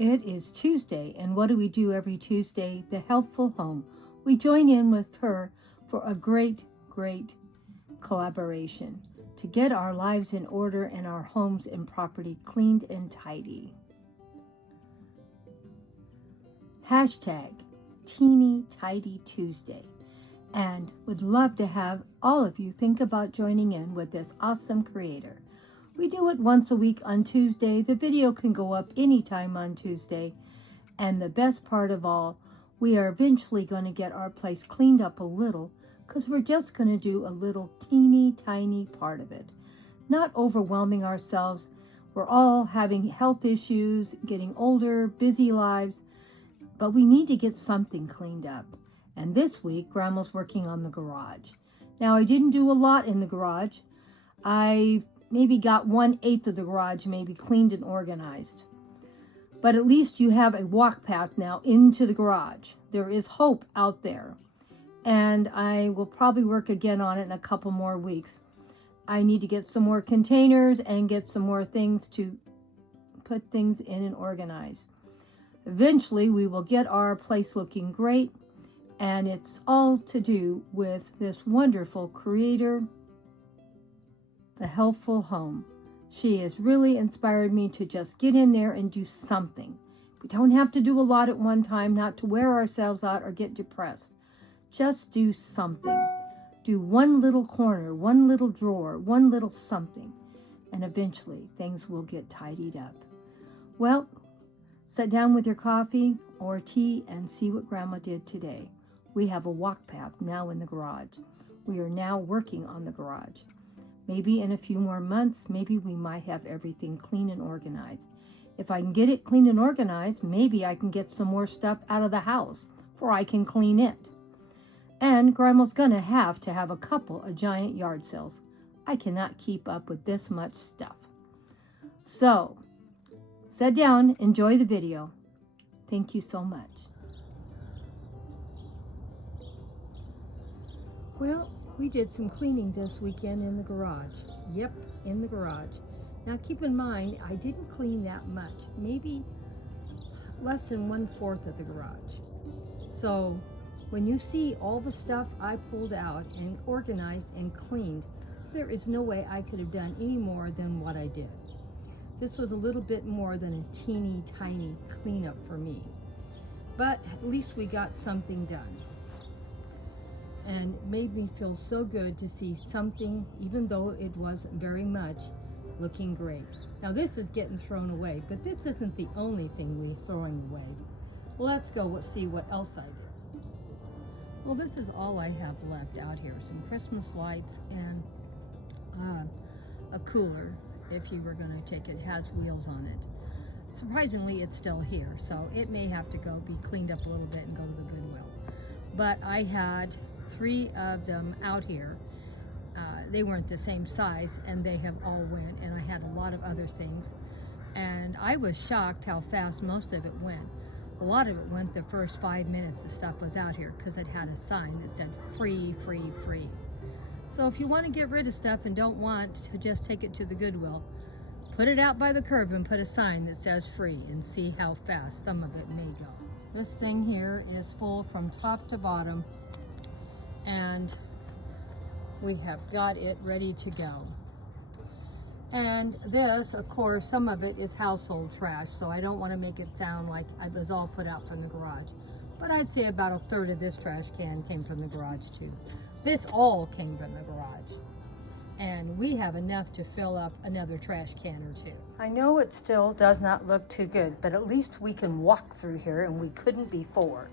It is Tuesday, and what do we do every Tuesday? The Helpful Home. We join in with her for a great collaboration to get our lives in order and our homes and property cleaned and tidy. Hashtag Teeny Tidy Tuesday. And would love to have all of you think about joining in with this awesome creator. We do it once a week on Tuesday. The video can go up anytime on Tuesday. And the best part of all, we are eventually going to get our place cleaned up a little because we're just going to do a little teeny tiny part of it. Not overwhelming ourselves. We're all having health issues, getting older, busy lives, but we need to get something cleaned up. And this week, Grandma's working on the garage. Now, I didn't do a lot in the garage. I maybe got 1/8 of the garage maybe cleaned and organized. But at least you have a walk path now into the garage. There is hope out there. And I will probably work again on it in a couple more weeks. I need to get some more containers and get some more things to put things in and organize. Eventually, we will get our place looking great. And it's all to do with this wonderful creator, The Helpful Home. She has really inspired me to just get in there and do something. We don't have to do a lot at one time, not to wear ourselves out or get depressed. Just do something. Do one little corner, one little drawer, one little something. And eventually things will get tidied up. Well, sit down with your coffee or tea and see what Grandma did today. We have a walk path now in the garage. We are now working on the garage. Maybe in a few more months, maybe we might have everything clean and organized. If I can get it clean and organized, maybe I can get some more stuff out of the house, for I can clean it. And Grandma's gonna have a couple of giant yard sales. I cannot keep up with this much stuff. So, sit down, enjoy the video. Thank you so much. Well, we did some cleaning this weekend in the garage. Yep, in the garage. Now keep in mind, I didn't clean that much. Maybe less than 1/4 of the garage. So when you see all the stuff I pulled out and organized and cleaned, there is no way I could have done any more than what I did. This was a little bit more than a teeny tiny cleanup for me. But at least we got something done. And it made me feel so good to see something, even though it wasn't very much, looking great. Now this is getting thrown away, but this isn't the only thing we're throwing away. Let's go see what else I did. Well, this is all I have left out here. Some Christmas lights and a cooler, if you were going to take it. It has wheels on it. Surprisingly, it's still here, so it may have to be cleaned up a little bit and go to the Goodwill. But I had 3 of them out here. They weren't the same size, and they have all went, and I had a lot of other things, and I was shocked how fast most of it went. A lot of it went the first 5 minutes the stuff was out here, because it had a sign that said free, free, free. So if you want to get rid of stuff and don't want to just take it to the Goodwill, put it out by the curb and put a sign that says free, and see how fast some of it may go. This thing here is full from top to bottom, and we have got it ready to go. And this, of course, some of it is household trash, so I don't want to make it sound like it was all put out from the garage. But I'd say about 1/3 of this trash can came from the garage too. This all came from the garage. And we have enough to fill up another trash can or 2. I know it still does not look too good, but at least we can walk through here, and we couldn't before.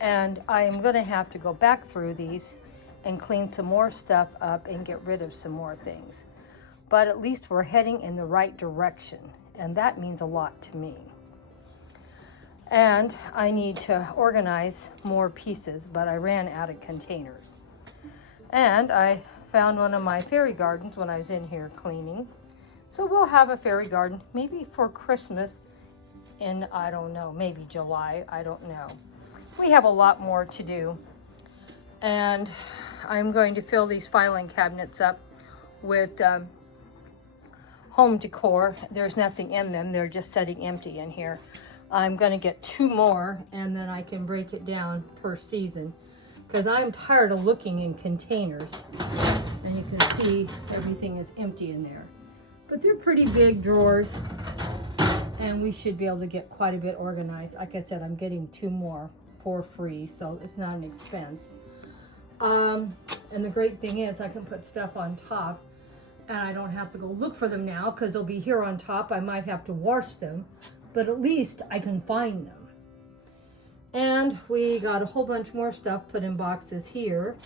And I am going to have to go back through these and clean some more stuff up and get rid of some more things. But at least we're heading in the right direction, and that means a lot to me. And I need to organize more pieces, but I ran out of containers. And I found one of my fairy gardens when I was in here cleaning. So we'll have a fairy garden maybe for Christmas in, I don't know, maybe July, I don't know. We have a lot more to do. And I'm going to fill these filing cabinets up with home decor. There's nothing in them. They're just sitting empty in here. I'm going to get 2 more, and then I can break it down per season, because I'm tired of looking in containers. And you can see everything is empty in there. But they're pretty big drawers, and we should be able to get quite a bit organized. Like I said, I'm getting 2 more for free, so it's not an expense. And the great thing is I can put stuff on top, and I don't have to go look for them now, because they'll be here on top. I might have to wash them, but at least I can find them. And we got a whole bunch more stuff put in boxes here.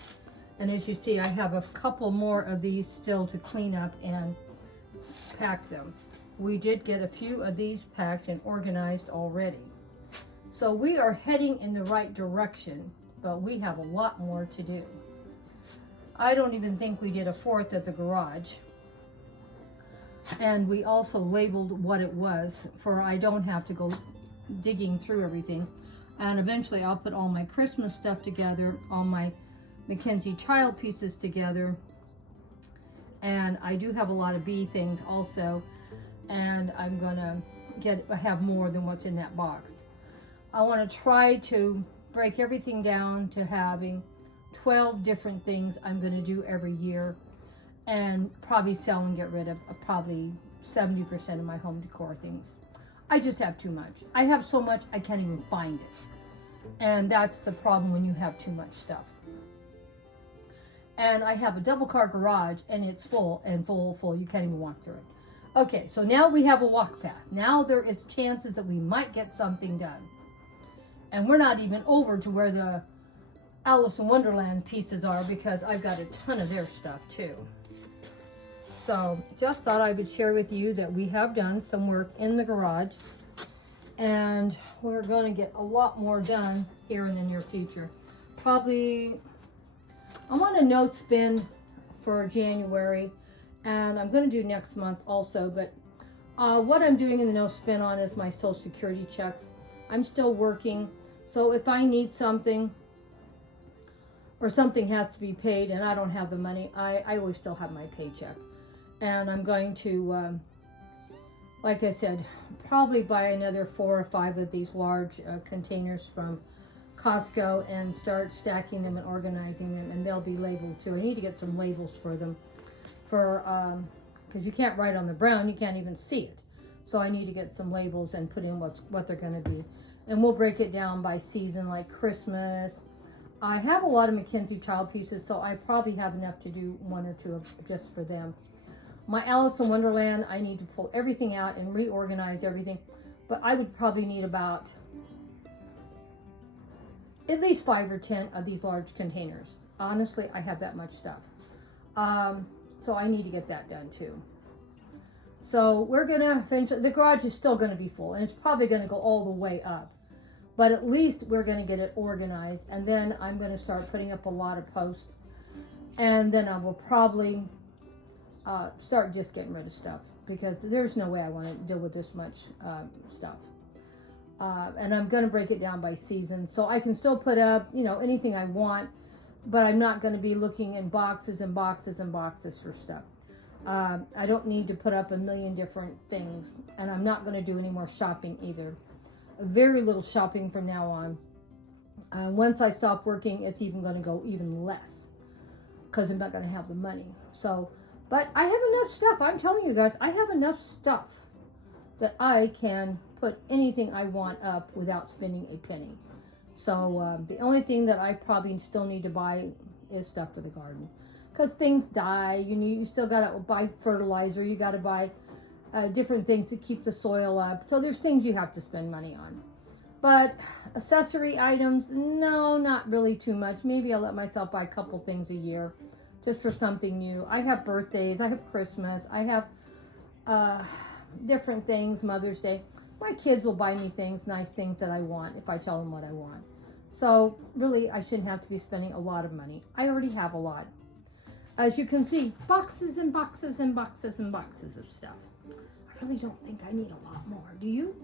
And as you see, I have a couple more of these still to clean up and pack them. We did get a few of these packed and organized already. So we are heading in the right direction, but we have a lot more to do. I don't even think we did a 4th at the garage. And we also labeled what it was, for I don't have to go digging through everything. And eventually I'll put all my Christmas stuff together, all my Mackenzie child pieces together. And I do have a lot of bee things also, and I'm gonna have more than what's in that box. I want to try to break everything down to having 12 different things I'm going to do every year, and probably sell and get rid of probably 70% of my home decor things. I just have too much. I have so much I can't even find it. And that's the problem when you have too much stuff. And I have a double car garage, and it's full and full. You can't even walk through it. Okay, so now we have a walk path. Now there is chances that we might get something done. And we're not even over to where the Alice in Wonderland pieces are, because I've got a ton of their stuff too. So just thought I would share with you that we have done some work in the garage, and we're going to get a lot more done here in the near future. Probably, I want a no spin for January, and I'm going to do next month also, but what I'm doing in the no spin on is my Social Security checks. I'm still working, so if I need something, or something has to be paid and I don't have the money, I always still have my paycheck. And I'm going to, like I said, probably buy another 4 or 5 of these large containers from Costco and start stacking them and organizing them, and they'll be labeled too. I need to get some labels for them, because you can't write on the brown, you can't even see it. So I need to get some labels and put in what they're going to be. And we'll break it down by season, like Christmas. I have a lot of Mackenzie child pieces, so I probably have enough to do 1 or 2 of just for them. My Alice in Wonderland, I need to pull everything out and reorganize everything, but I would probably need about at least 5 or 10 of these large containers. Honestly, I have that much stuff. So I need to get that done too. So we're gonna finish. The garage is still gonna be full, and it's probably gonna go all the way up, but at least we're gonna get it organized, and then I'm gonna start putting up a lot of posts, and then I will probably start just getting rid of stuff, because there's no way I want to deal with this much stuff. And I'm going to break it down by season, so I can still put up, anything I want, but I'm not going to be looking in boxes and boxes and boxes for stuff. I don't need to put up a million different things, and I'm not going to do any more shopping either. Very little shopping from now on. Once I stop working, it's even going to go even less, because I'm not going to have the money. But I have enough stuff. I'm telling you guys, I have enough stuff that I can put anything I want up without spending a penny. So the only thing that I probably still need to buy is stuff for the garden, because things die. You still got to buy fertilizer. You got to buy different things to keep the soil up. So there's things you have to spend money on. But accessory items, no, not really too much. Maybe I'll let myself buy a couple things a year, just for something new. I have birthdays, I have Christmas, I have different things, Mother's Day. My kids will buy me things, nice things that I want, if I tell them what I want. So really, I shouldn't have to be spending a lot of money. I already have a lot. As you can see, boxes and boxes and boxes and boxes of stuff. I really don't think I need a lot more, do you?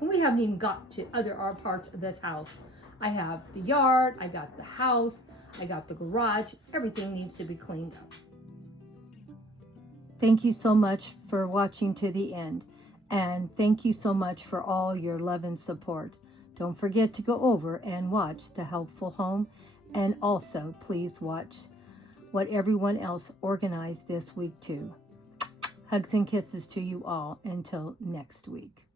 And we haven't even got to other parts of this house. I have the yard, I got the house, I got the garage. Everything needs to be cleaned up. Thank you so much for watching to the end. And thank you so much for all your love and support. Don't forget to go over and watch The Helpful Home, and also please watch what everyone else organized this week too. Hugs and kisses to you all until next week.